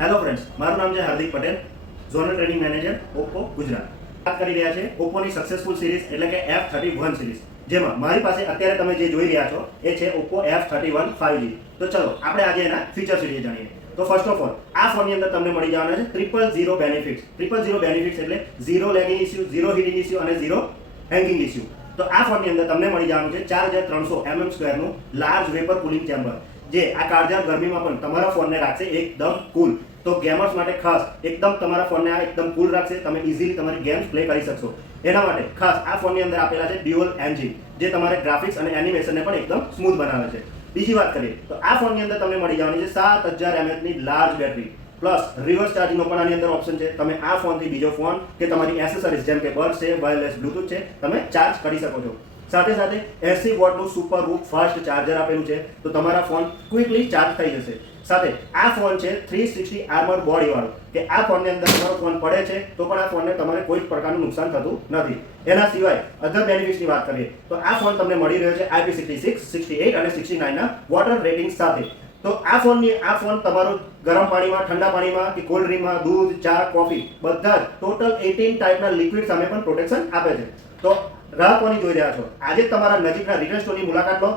Hello friends, મારું નામ છે Hardik Patel, zonal training manager Oppo Gujarat. વાત કરી રહ્યા છે ઓપ્પોની સક્સેસફુલ સિરીઝ એટલે કે F31 સિરીઝ, જેમાં મારી પાસે અત્યારે તમે જે જોઈ રહ્યા છો એ છે ઓપ્પો F31 5G. તો ચલો આપણે આજે એના ફીચર્સ વિશે જાણીએ. તો ફર્સ્ટ ઓફ ઓલ આ ફોનની અંદર તમને મળી જવાના છે 000 બેનિફિટ્સ. 000 બેનિફિટ્સ એટલે zero lagging issue, zero heating issue અને ઝીરો હેંગિંગ ઇસ્યુ. તો આ ફોનની અંદર તમને મળી જવાનું છે 4300 mm નું લાર્જ વેપર કુલિંગ ચેમ્બર, જે આ કાળઝાળ ગરમીમાં પણ તમારા ફોનને રાખશે એકદમ કૂલ. તો ગેમર્સ માટે ખાસ એકદમ તમારા ફોનને આ એકદમ કૂલ રાખશે, તમે ઇઝીલી તમારી ગેમ્સ પ્લે કરી શકશો. એના માટે ખાસ આ ફોનની અંદર આપેલા છે ડ્યુઅલ એન્જિન, જે તમારે ગ્રાફિક્સ અને એનિમેશનને પણ એકદમ સ્મૂથ બનાવે છે. બીજી વાત કરીએ તો આ ફોનની અંદર તમને મળી જવાની છે 7000 mAh ની લાર્જ બેટરી, પ્લસ રિવર્સ ચાર્જિંગનો પણ આની અંદર ઓપ્શન છે. તમે આ ફોનથી બીજો ફોન કે તમારી એસેસરીઝ જેમ કે બર્ડ્સ છે, વાયરલેસ બ્લૂટૂથ છે, તમે ચાર્જ કરી શકો છો. સાથે સાથે 80 વોટનું સુપર રૂફ ફાસ્ટ ચાર્જર આપેલું છે, તો તમારા ફોન ક્વિકલી ચાર્જ થઈ જશે. સાથે આ ફોન છે 360 આર્મર બોડી વાળો, કે આ ફોનની અંદર તમારો ફોન પડે છે તો પણ આ ફોનને તમારે કોઈ પ્રકારનું નુકસાન થતું નથી. એના સિવાય અધર બેનિફિટ્સની વાત કરીએ તો આ ફોન તમને મળી રહ્યો છે IP66, 68 અને 69 ના વોટર રેટિંગ સાથે. તો આ ફોન તમારો ગરમ પાણીમાં, ઠંડા પાણીમાં કે કોલ્ડ ડ્રિંકમાં, દૂધ, ચા, કોફી બધા જ ટોટલ 18 ટાઈપના લિક્વિડ સામે પણ પ્રોટેક્શન આપે છે. તો રાહ કોની જોઈ રહ્યા છો? આજે જ તમારા નજીકના રિટેલ સ્ટોરની મુલાકાત લો.